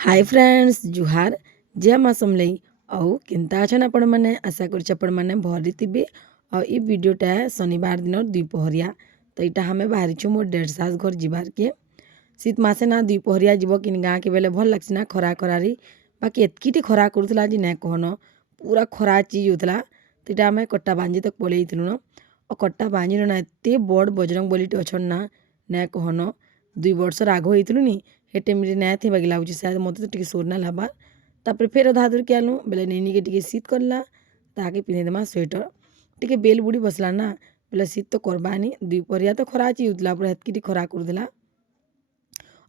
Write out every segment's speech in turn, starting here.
Hi friends जुहार जय माँ समलई आउ केन्ता अछन आपण मैंने आशा कर भरी थे आ वीडियोटा शनिवार दिन दुपहरिया तो यहाँ हमें बाहरी मोर डेढ़ सास घर जीवार के शीत मसे ना दुपहरिया जीव कि गाँ के बेले भल लग्सी ना खरा खरारी बाकी एतकी खरा करूला जी ना कहन पूरा खरा चीज होता तो यहाँ आम कट्टा बांझी तक पलैलु न और कट्टा बांझी ना एत बड़ बजरंग बली अच्छन ना कहन 2 वर्ष आग होती नी हे टाइम ना थे बाकी लगुच शायद मत तो सोरना लाबार तापर फिर अधा दूर के आलू बेले नैनी के शीत करला ताके पिंधेदेमा स्वेटर टी बेल बुड़ी बसला ना बोले शीत तो करवानी दुपहरिया तो खरा होता पूरा हेतकी खरा करदेला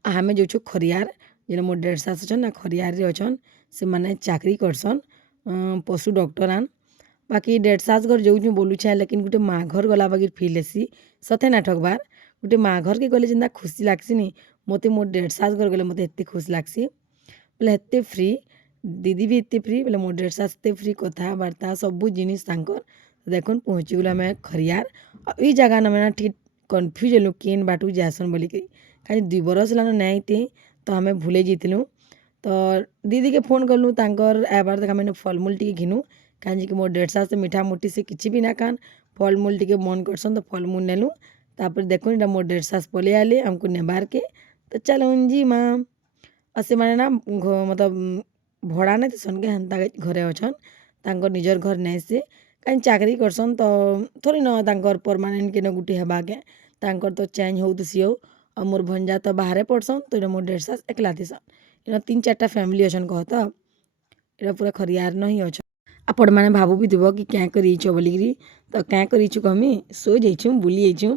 आमे जो खरियार जेना मोर डेढ़ सास अच्छन ना खरियार रे अच्छन से माने चाकरी करसन पशु डॉक्टर आन बाकी डेढ़ सास घर जो बोलू छे लेकिन गोटे माँ घर गला बाकी फिल हेसी सथे ना ठगबार गोटे माँ घर के गले जेन्ता खुशी लागसी नी मते मोर डेढ़ सास घर गले मते एत्ते खुशी लागसी बोले एत्ते फ्री दीदी भी एत्ते फ्री बोले मोर डेढ़ सास एत्ते फ्री कथबार्ता सबू जिनिस तांकर देखुन पहुँची गलु आम खरियार और ई जगह ना ठीक कन्फ्यूज हेलु केन बाटू जासन बोलिक कहीं 2 बरस लान नाइते तो हमें भूले जाइलु तो दीदी के फोन कलु तांकर आबार तक हमें फलमूल टी घिनु कहीं कि मोर डेढ़ सास से मीठा मोटी से किसी भी ना खान फलमूल टी मन करसन तो फलमूल नेलु तापर देखो इटा मोर डेढ़ सास पलि आले हमको नेबार के तो चल जी माँ और से माने ना मतलब भड़ा नहीं सन के हेन्ता घरे अच्छन तांकर निजर घर नहीं से कहीं चाकरी करसन तो थोड़ी ना तांकर परमानेंट के न गुटी हेबा के तांकर तो चेंज हो तो सी और मोर भंजा तो बाहर पड़सन तो इटा मोर डेढ़ सास एकला थीसन इन 3-4टा फैमिली अच्छन कह तो इटा पूरा खरियार नहीं अच्छन आपण मैंने भावु भी थो कि क्या करीच बोलिकी तो क्या करीचु कहमी सो जाइछु बुली जाइछु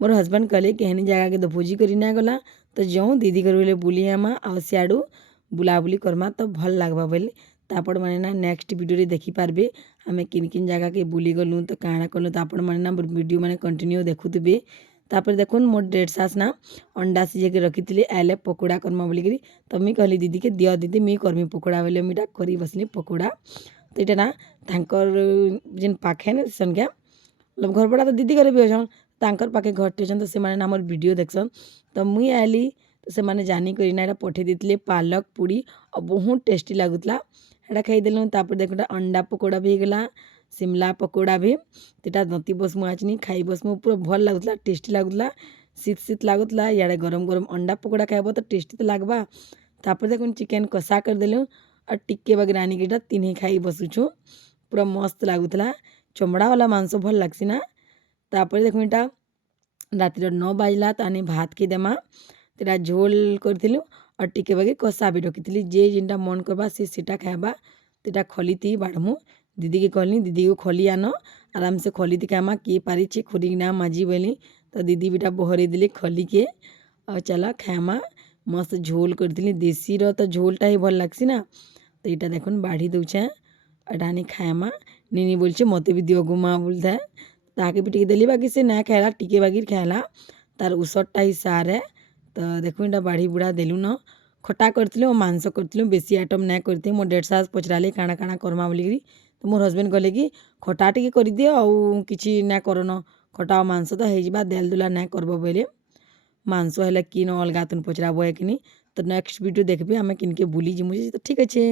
मोर हजबैंड कहले कि हेनी जगह के तो भोजी करी ना गला तो जाऊँ दीदी घर बोले बुली आमा आ सियाड़ू बुलाबुली करमा तो भल लगवा बोले तो आपण मैंने ना नेक्स्ट वीडियो रे देखी पारबे आम किन किन जगह के बुली गलु तो काଣା कलु तो आपण मैंने ना वीडियो मैंने कंटिन्यू देखुवे तापर देखुन मोर डेढ़ सास ना अंडा सीझे के रखी थी आले पकोड़ा करमा बोलिकी तो मुई कहली दीदी के दियो दीदी मुई करमी पकोड़ा बोले मुईटा करी बसली पकोड़ा तो यहाँ ना तांकर जेन पाखे ना संख्या मतलब घर पड़ा तो दीदी घर भी अच्छन तांकर पाखे घरटे अच्छन तो से माने हमर वीडियो देखसन तो मुई आली तो से माने जानी करी ना पठे देते पालक पूड़ी और बहुत टेस्टी लगुला एटा खाईदेलु तापर देखो अंडा पकोड़ा भी गला शिमला पकोड़ा भी तो दती बसमु आचनी खाई बसमु पूरा भल लगुला टेस्टी लगुला शीत शीत लगुला इे गरम गरम अंडा पकोड़ा खाइब तो टेस्टी तो लगवा तापर देखो चिकेन कषा करदेलु और टिक्के बगैरह आनिक इटा तीन खाई बसुछु पूरा मस्त लगुला चमड़ा वाला मांस भल लगसी ना तापर देखो इटा रातिर 9 बाजला तो आनी भात के देमा तेरा झोल करूँ और टिके बगे कषा भी रखी जे जिनटा मन करवा सीटा खाइबा तो खली थी बाढ़मु दीदी के कहली दीदी को खली आन आराम से खली थी खामा किए पारी खुरी ना माजी बोली तो दीदी बेटा बहरे दिले खली के और चला खामा मस्त झोल करी देसी रो तो झोलटा ही भल लगसी ना तो यहाँ देखुन बाढ़ी दौचे एटा आनी खाएमा नीनी बोलছে मत भी दियो गुमा बोलता है ताके भी टिके देली बाकी से ना खाला टिके बाकी खाला तार उसरटा ही सार है तो देखो इटा बाढ़ी बुढ़ा देलु न खटा करथिलु मांस करथिलु बेसी आइटम ना करथि मोर डेढ़ सास पचराले काଣା काଣା करमा बोलिकी तो मोर हजबैंड कहले कि खटा टिके कर दियो आउ किछि ना करन खटा मांस तो हे जिबा देल दुला ना करबो बोले मांस हेले कि न अलगा तुन पचराबो है कि तो नेक्स्ट वीडियो देखबे आमे किनके बुली जिमु तो ठीक अच्छे।